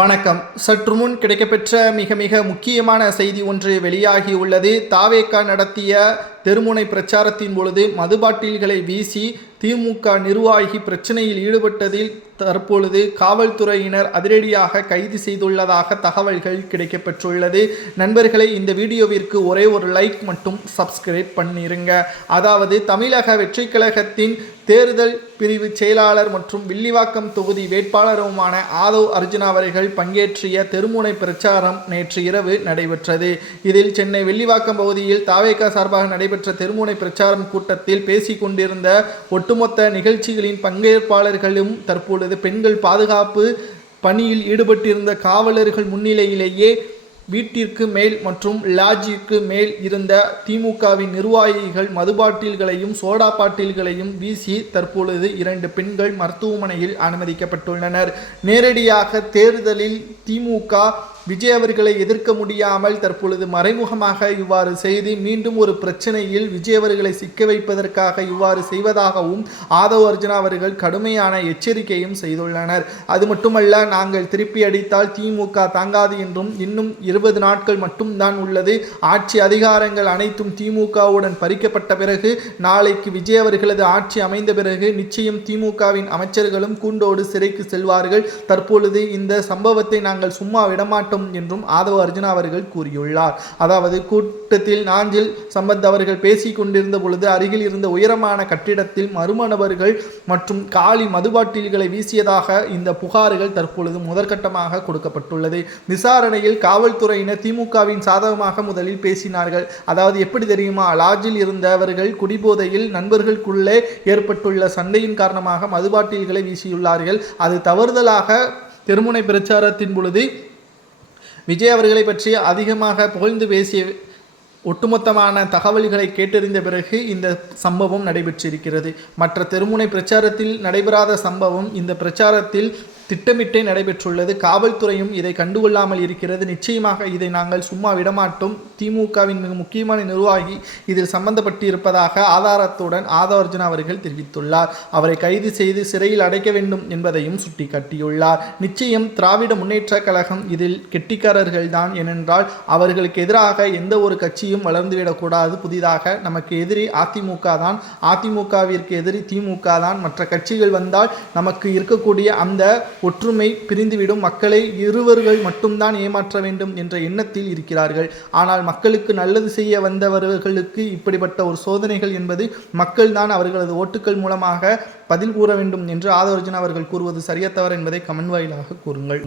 வணக்கம். சற்று முன் கிடைக்கப்பெற்ற மிக மிக முக்கியமான செய்தி ஒன்று வெளியாகியுள்ளது. தாவேகா நடத்திய தெருமுனை பிரச்சாரத்தின் பொழுது மதுபாட்டில்களை வீசி திமுக நிர்வாகி பிரச்சனையில் ஈடுபட்டதில் தற்பொழுது காவல்துறையினர் அதிரடியாக கைது செய்துள்ளதாக தகவல்கள் கிடைக்கப்பெற்றுள்ளது. நண்பர்களை, இந்த வீடியோவிற்கு ஒரே ஒரு லைக் மட்டும் சப்ஸ்கிரைப் பண்ணிருங்க. அதாவது தமிழக வெற்றி கழகத்தின் தேர்தல் பிரிவு செயலாளர் மற்றும் வில்லிவாக்கம் தொகுதி வேட்பாளருமான ஆதவ் அர்ஜுனா அவர்கள் பங்கேற்றிய தெருமுனை பிரச்சாரம் நேற்று இரவு நடைபெற்றது. இதில் சென்னை வில்லிவாக்கம் பகுதியில் தாவேகா சார்பாக நடைபெற்ற தெருமுனை பிரச்சாரம் கூட்டத்தில் பேசிக் கொண்டிருந்த ஒட்டுமொத்த நிகழ்ச்சிகளின் பங்கேற்பாளர்களும் தற்பொழுது பெண்கள் பாதுகாப்பு பணியில் ஈடுபட்டிருந்த காவலர்கள் முன்னிலையிலேயே வீட்டிற்கு மேல் மற்றும் லாட்ஜிற்கு மேல் இருந்த திமுகவின் நிர்வாகிகள் மதுபாட்டில்களையும் சோடா பாட்டில்களையும் வீசி தற்பொழுது 2 பெண்கள் மருத்துவமனையில் அனுமதிக்கப்பட்டுள்ளனர். நேரடியாக தேர்தலில் திமுக விஜய் அவர்களை எதிர்க்க முடியாமல் தற்பொழுது மறைமுகமாக இவ்வாறு செய்து மீண்டும் ஒரு பிரச்சனையில் விஜய் அவர்களை சிக்க வைப்பதற்காக இவ்வாறு செய்வதாகவும் ஆதவ் அர்ஜுனா அவர்கள் கடுமையான எச்சரிக்கையும் செய்துள்ளனர். அது மட்டுமல்ல, நாங்கள் திருப்பி அடித்தால் திமுக தாங்காது என்றும் இன்னும் 20 நாட்கள் மட்டும்தான் உள்ளது, ஆட்சி அதிகாரங்கள் அனைத்தும் திமுகவுடன் பறிக்கப்பட்ட பிறகு நாளைக்கு விஜய் அவர்களது ஆட்சி அமைந்த பிறகு நிச்சயம் திமுகவின் அமைச்சர்களும் கூண்டோடு சிறைக்கு செல்வார்கள். தற்பொழுது இந்த சம்பவத்தை நாங்கள் சும்மா விடமாட்டோம் என்றும் ஆதவ் அர்ஜுனா அவர்கள் கூறியுள்ளார். அதாவது கூட்டத்தில் நாஞ்சில் சம்பத் அவர்கள் பேசிக் கொண்டிருந்த பொழுது அருகில் இருந்த உயரமான கட்டிடத்தில் மர்ம நபர்கள் மற்றும் காலி மதுபாட்டில்களை வீசியதாக இந்த புகார்கள் தற்பொழுது முதற்கட்டமாக கொடுக்கப்பட்டுள்ளது. விசாரணையில் காவல்துறையினர் திமுகவின் சாதகமாக முதலில் பேசினார்கள். அதாவது எப்படி தெரியுமா, லாட்ஜில் இருந்தவர்கள் குடிபோதையில் நண்பர்களுக்குள்ளே ஏற்பட்டுள்ள சண்டையின் காரணமாக மதுபாட்டில்களை வீசியுள்ளார்கள். அது தவறுதலாக தெருமுனை பிரச்சாரத்தின் பொழுது விஜய் அவர்களை பற்றி அதிகமாக புகழ்ந்து பேசிய ஒட்டுமொத்தமான தகவல்களை கேட்டறிந்த பிறகு இந்த சம்பவம் நடைபெற்றிருக்கிறது. மற்ற தெருமுனை பிரச்சாரத்தில் நடைபெறாத சம்பவம் இந்த பிரச்சாரத்தில் திட்டமிட்டே நடைபெற்றுள்ளது. காவல்துறையும் இதை கண்டுகொள்ளாமல் இருக்கிறது. நிச்சயமாக இதை நாங்கள் சும்மா விடமாட்டோம். திமுகவின் மிக முக்கியமான நிர்வாகி இதில் சம்பந்தப்பட்டு இருப்பதாக ஆதாரத்துடன் ஆதவ் அர்ஜுனா அவர்கள் தெரிவித்துள்ளார். அவரை கைது செய்து சிறையில் அடைக்க வேண்டும் என்பதையும் சுட்டிக்காட்டியுள்ளார். நிச்சயம் திராவிட முன்னேற்ற கழகம் இதில் கெட்டிக்காரர்கள் தான். ஏனென்றால் அவர்களுக்கு எதிராக எந்த ஒரு கட்சியும் வளர்ந்துவிடக்கூடாது. புதிதாக நமக்கு எதிரி அதிமுக தான், அதிமுகவிற்கு எதிரி திமுக தான். மற்ற கட்சிகள் வந்தால் நமக்கு இருக்கக்கூடிய அந்த ஒற்றுமை பிரிந்துவிடும். மக்களை இருவர்கள் மட்டும்தான் ஏமாற்ற வேண்டும் என்ற எண்ணத்தில் இருக்கிறார்கள். ஆனால் மக்களுக்கு நல்லது செய்ய வந்தவர்களுக்கு இப்படிப்பட்ட ஒரு சோதனைகள் என்பது மக்கள் தான் அவர்களது ஓட்டுக்கள் மூலமாக பதில் கூற வேண்டும் என்று ஆதவ் அர்ஜுனா அவர்கள் கூறுவது சரியா தவறு என்பதை கமெண்ட் வாயிலாக கூறுங்கள்.